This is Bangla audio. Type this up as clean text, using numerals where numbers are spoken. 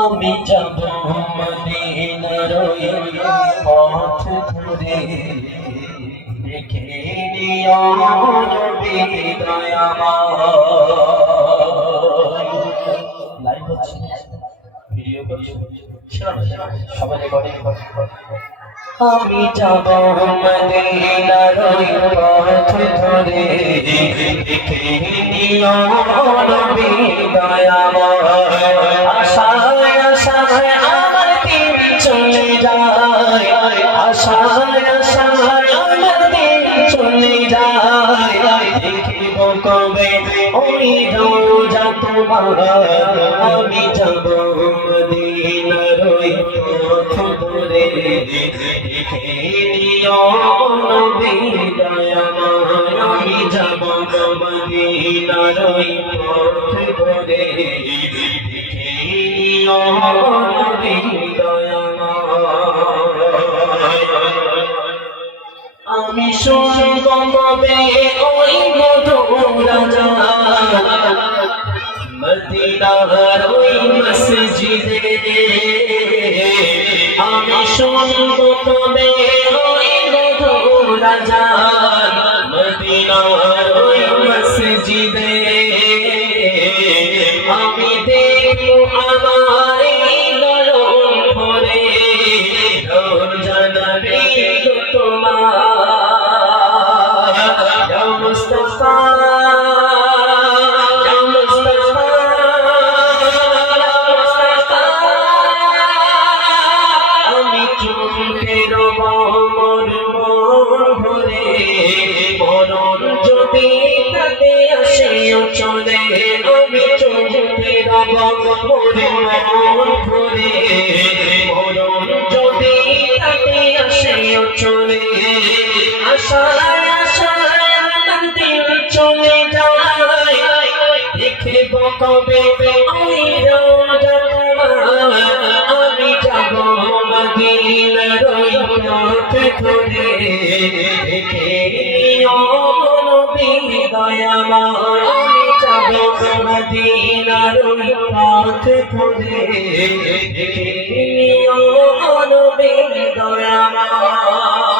আমি যাব মদিনার ওই পথ ধরে, দেখে নিও নবী দয়াময়। লাইভ হচ্ছে, ভিডিও করছে, সবাই রেকর্ডিং করছে। আমি যাব মদিনার ওই পথ ধরে, দেখে নিও নবী দয়াময়। আশায় আশায় আমার দিন চলে যায়, আশায় আশায় আমার দিন চলে যায়। দেখিব কবে ওই রোজা তোমার, আমি যাব মদিনার ওই পথ ধরে, দেখে নিও নবী দয়াময়। আমি যাব মদিনার ওই পথ ধরে, দেখে নিও নবী দয়াময়। আমি শুনব কবে ওই মধুর আযান, মদিনার ওই মসজিদে। আমি শুনব কবে ওই মধুর আযান, মদিনার ওই মসজিদে। আমি দেখব আমার নয়ন ভরে রোজা নবী তোমার। ইয়া মুস্তাফা ইয়া মুস্তাফা আমি চোখে রব মন ভরে, মরণ যদি তাতে আসে চলে। আমি চোখে রব মন ভরে, মরণ যদি তাতে আসে চলে। আশায় আশায় আমার দিন চলে যায়, দেখিব কবে ওই রোজা তোমার। আমি যাব মদিনার ওই পথ ধরে, দেখে নিও নবী দয়াময়। আমি যাব মদিনার ওই পথ ধরে, দেখে নিও নবী দয়াময়।